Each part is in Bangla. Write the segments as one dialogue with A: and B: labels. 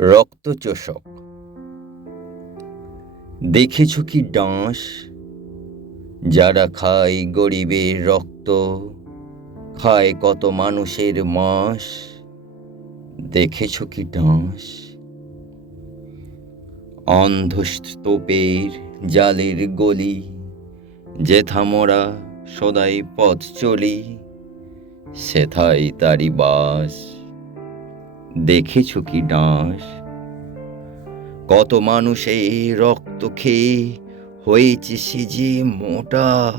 A: রক্তচোষক। দেখেছ কি ডাঁশ? যারা খায় গরিবের রক্ত, খায় কত মানুষের মাস। দেখেছ কি ডাঁশ? অন্ধস্তূপের জালের গলি যেথা মোরা সদাই পথ চলি সেথাই তারি বাস। দেখেছ কি ডাঁশ? কত মানুষে রক্ত খেয়ে হয়েছে সে যে মোটা,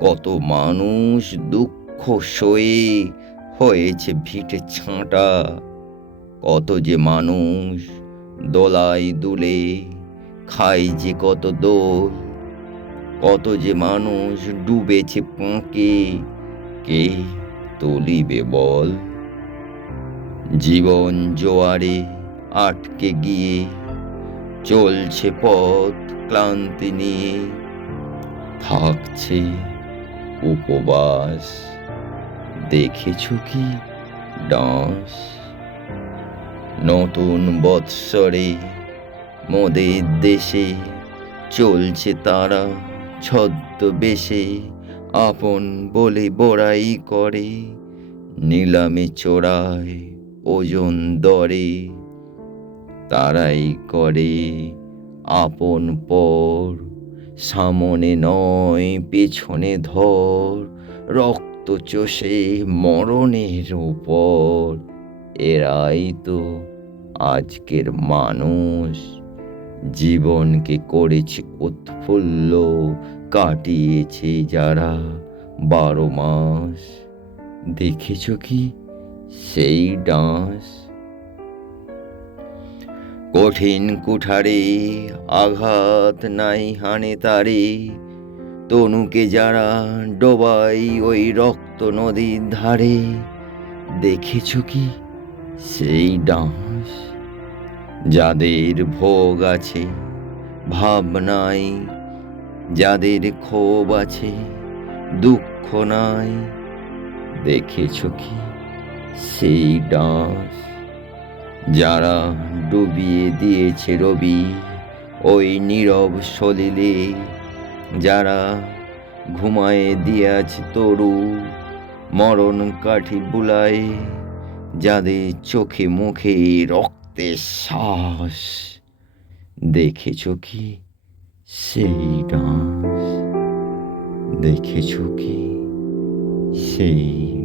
A: কত মানুষ দুঃখ সয়ে হয়েছে ভিটে ছাঁটা, কত যে মানুষ দোলাই দুলে খায় যে কত দোল, কত যে মানুষ ডুবেছে পাঁকে, কে তুলিবে বল? জীবন জোয়ারে আটকে গিয়ে চলছে পথ ক্লান্তি নিয়ে। থাকছে উপবাস, দেখেছ কি ডাঁস নতুন বৎসরে মোদের দেশে চলছে তারা ছদ্মবেশে, আপন বলে বড়াই করে, নিলামে চোরায় ওজন দরে তারাই করে আপন পর। সামনে নয়, পেছনে ধর, রক্ত চষে মরণের উপর। এরাই তো আজকের মানুষ। জীবনকে করেছে উৎফুল্ল, কাটিয়েছে যারা বারো মাস। দেখেছ কি? সেই ডাঁস। কঠিন কুঠারে আঘাত নাই হানে তারে, তনুকে যারা ডোবাই ওই রক্ত নদীর ধারে। দেখেছ কি সেই ডাঁস? যাদের ভোগ আছে ভাবনাই যাদের ক্ষোভ আছে, দুঃখ নাই, দেখেছ কি সেই ডাঁস যারা ডুবিয়ে দিয়েছে রবি, ওই নীরব সলিলে যারা ঘুমায়ে দিয়াছে তরু, মরণ কাঠি বুলায় যাদের চোখে মুখে রক্তের শ্বাস। দেখেছ কি সেই ডান্স দেখেছ কি সেই